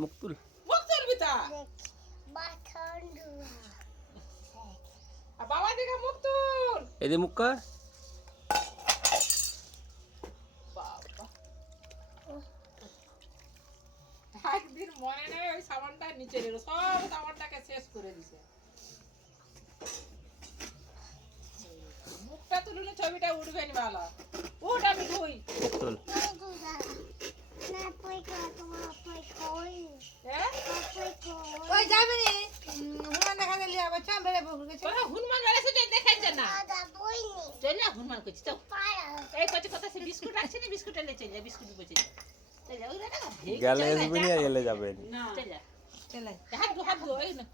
মুক্তুল বিতা বাবা দেখে মুক্তুল এই যে মুক্কা একদিন মনে নেই ওই সাবানটা নিচে রেখে সব সাবানটাকে শেষ করে দিছে মুখটা তুললে ছবিটা উঠবে নি ভালো উঠ আমি ধুই মুক্তুল ওই যাবে নি হুমান দেখা দিলি আবার চাম বেড়ে বসে তোরা হুনমান বেড়েছে যে দেখাইছে না চলে হুনমান করছিস তো এই কচি কথা সে বিস্কুট রাখছে না বিস্কুট এলে চলে যা বিস্কুট বসে যা চলে যা ওই না গেলে আসবে না এলে যাবেন না চলে যা চলে হাত ধো এই না